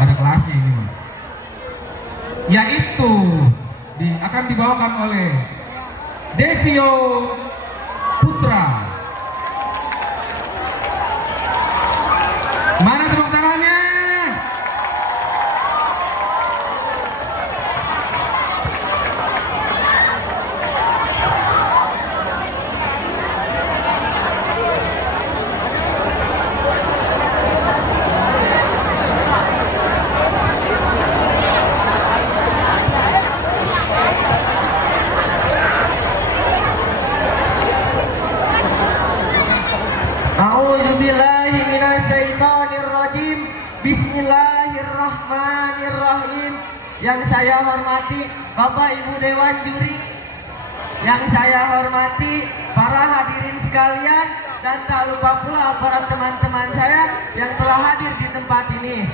ada kelasnya ini mah. Yaitu akan dibawakan oleh Devio Putra. Mana tepuk tangannya? Bismillahirrahmanirrahim. Yang saya hormati Bapak Ibu Dewan Juri, yang saya hormati para hadirin sekalian, dan tak lupa pula para teman-teman saya yang telah hadir di tempat ini.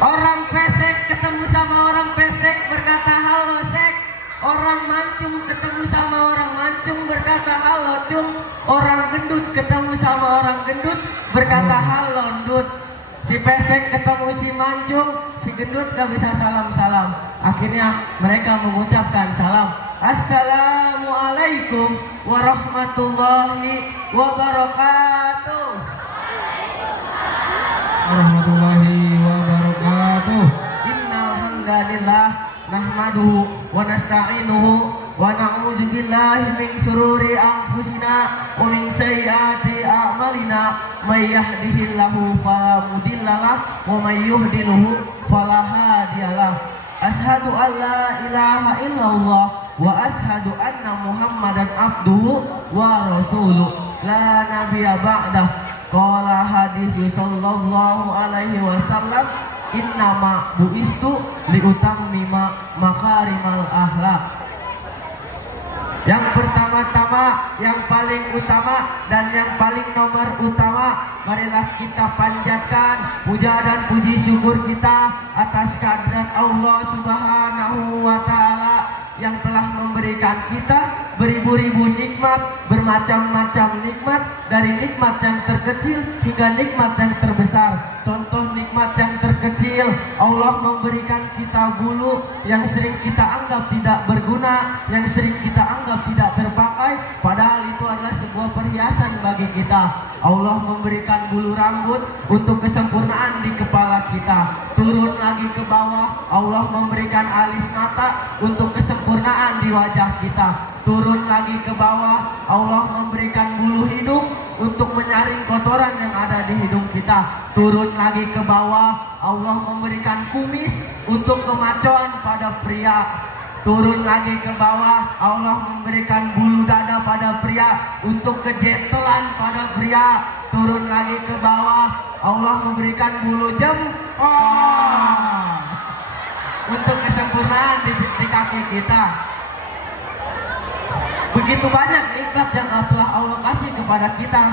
Orang pesek ketemu sama orang pesek berkata halo sek. Orang mancung ketemu sama orang mancung berkata halo cung. Orang gendut ketemu sama orang gendut berkata halo ndut. Si pesek ketemu si mancung, si gendut gak bisa salam-salam. Akhirnya mereka mengucapkan salam. Assalamualaikum warahmatullahi wabarakatuh. Warahmatullahi wabarakatuh. Innal hamdalillah nahmaduhu wa nasta'inuhu wa na'udzu billahi min syururi anfusina wa min sayyiati a'malina. May yahdihillahu fala mudhillalah wa may yudhlilhu fala hadiyalah. Asyhadu an la ilaha illallah wa asyhadu anna Muhammadan abduhu wa rasuluh la nabiyya ba'dah. Qala hadis sallallahu alaihi wasallam, innama buistu liutammima makarimal akhlak. Yang pertama-tama, yang paling utama dan yang paling nomor utama, marilah kita panjatkan puja dan puji syukur kita atas kehadirat Allah Subhanahu wa Ta'ala yang telah memberikan kita beribu-ribu nikmat, bermacam-macam nikmat, dari nikmat yang terkecil hingga nikmat yang terbesar. Contoh nikmat yang terkecil, Allah memberikan kita bulu yang sering kita anggap tidak berguna, yang sering kita anggap tidak terpakai, padahal itu adalah sebuah perhiasan bagi kita. Allah memberikan bulu rambut untuk kesempurnaan di kepala kita. Turun lagi ke bawah, Allah memberikan alis mata untuk kesempurnaan di wajah kita. Turun lagi ke bawah, Allah memberikan bulu hidung untuk menyaring kotoran yang ada di hidung kita. Turun lagi ke bawah, Allah memberikan kumis untuk kemacoan pada pria. Turun lagi ke bawah, Allah memberikan bulu dada pada pria untuk kejentelan pada pria. Turun lagi ke bawah, Allah memberikan bulu jempol untuk kesempurnaan di kaki kita. Begitu banyak nikmat yang telah Allah kasih kepada kita.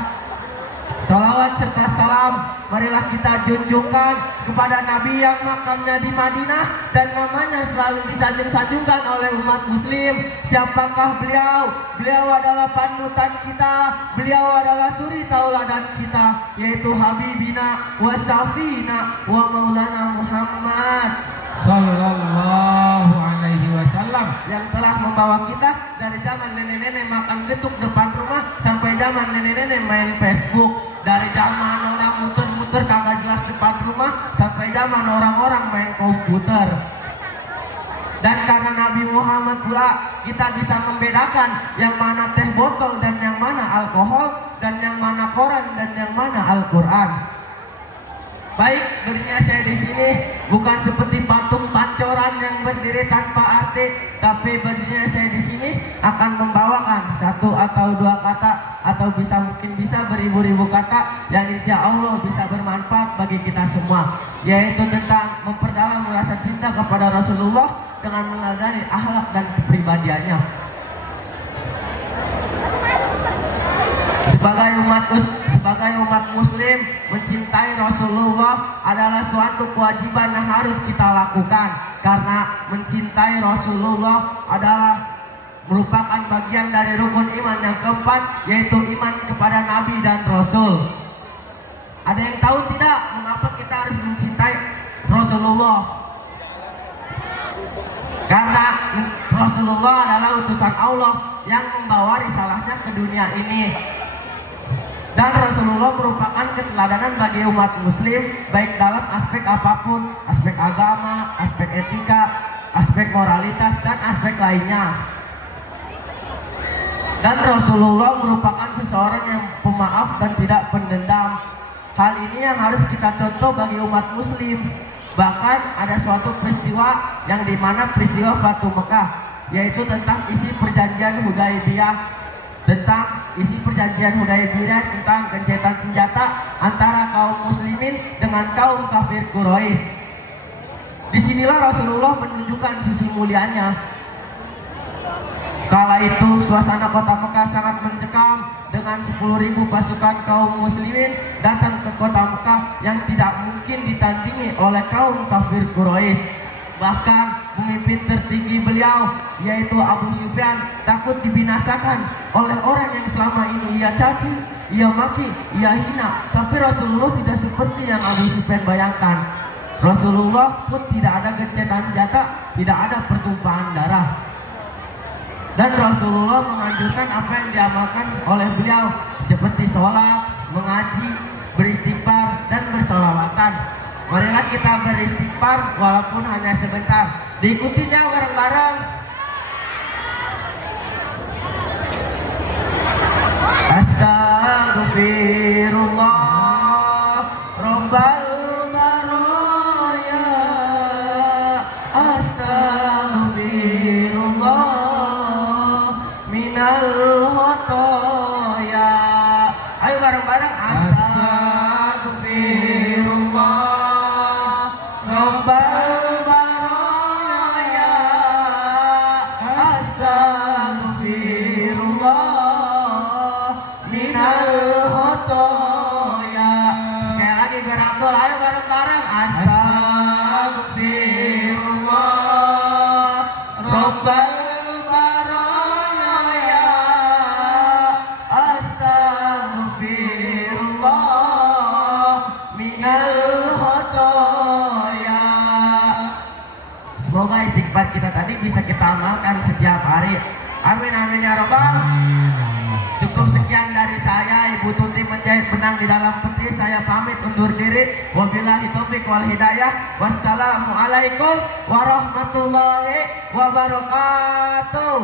Salawat serta salam marilah kita junjungkan kepada Nabi yang makamnya di Madinah dan namanya selalu disanjung-sanjungkan oleh umat muslim. Siapakah beliau? Beliau adalah panutan kita, beliau adalah suri tauladan kita, yaitu Habibina wa Syafina wa Maulana Muhammad Sallallahu alaihi wasallam, yang telah membawa kita dari zaman nenek-nenek makan getuk depan rumah sampai zaman nenek-nenek main Facebook, dari zaman orang muter-muter kagak jelas depan rumah sampai zaman orang-orang main komputer. Dan karena Nabi Muhammad pula kita bisa membedakan yang mana teh botol dan yang mana alkohol, dan yang mana koran dan yang mana Al-Quran. Baik, berdirinya saya di sini bukan seperti patung pancoran yang berdiri tanpa arti, tapi berdirinya saya di sini akan membawakan satu atau dua kata, atau mungkin bisa beribu-ribu kata yang insya Allah bisa bermanfaat bagi kita semua, yaitu tentang memperdalam rasa cinta kepada Rasulullah dengan meneladani akhlak dan kepribadiannya. Sebagai umat muslim, mencintai Rasulullah adalah suatu kewajiban yang harus kita lakukan, karena mencintai Rasulullah adalah merupakan bagian dari rukun iman yang keempat, yaitu iman kepada Nabi dan Rasul. Ada yang tahu tidak mengapa kita harus mencintai Rasulullah. Karena Rasulullah adalah utusan Allah yang membawa risalahnya ke dunia ini. Dan Rasulullah merupakan keteladanan bagi umat muslim baik dalam aspek apapun, aspek agama, aspek etika, aspek moralitas, dan aspek lainnya. Dan Rasulullah merupakan seseorang yang pemaaf dan tidak pendendam. Hal ini yang harus kita contoh bagi umat muslim. Bahkan ada suatu peristiwa yang dimana peristiwa Fatu Mekah, yaitu tentang isi perjanjian Hudaybiyah. Tentang gencatan senjata antara kaum muslimin dengan kaum kafir Quraisy. Disinilah Rasulullah menunjukkan sisi mulianya. Kala itu suasana kota Mekah sangat mencekam dengan 10.000 pasukan kaum muslimin datang ke kota Mekah yang tidak mungkin ditandingi oleh kaum kafir Quraisy. Bahkan pemimpin tertinggi beliau yaitu Abu Sufyan takut dibinasakan oleh orang yang selama ini ia caci, ia maki, ia hina. Tapi Rasulullah tidak seperti yang Abu Sufyan bayangkan. Rasulullah pun tidak ada gencatan senjata, tidak ada pertumpahan darah. Dan Rasulullah menganjurkan apa yang diamalkan oleh beliau seperti sholat, mengaji, beristighfar, dan bersolawatan. Marilah kita beristighfar walaupun hanya sebentar. Diikutinya bareng-bareng. Astaghfirullah Rabbal baraya. Astaghfirullah minal khotoya. Ayo bareng-bareng. Astaghfirullah Rabbal baraya. Astaghfirullah minal khotoya. Sekali lagi berangkul, ayo bareng-bareng. Astaghfirullah Rabbal baraya. Astaghfirullah minal khotoya. Semoga istighfar kita tadi bisa kita amalkan setiap hari. Amin amin ya robbal. Cukup sekian dari saya, Ibu Tuti menjahit benang di dalam peti. Saya pamit undur diri. Wabillahi taufik wal hidayah. Wassalamualaikum warahmatullahi wabarakatuh.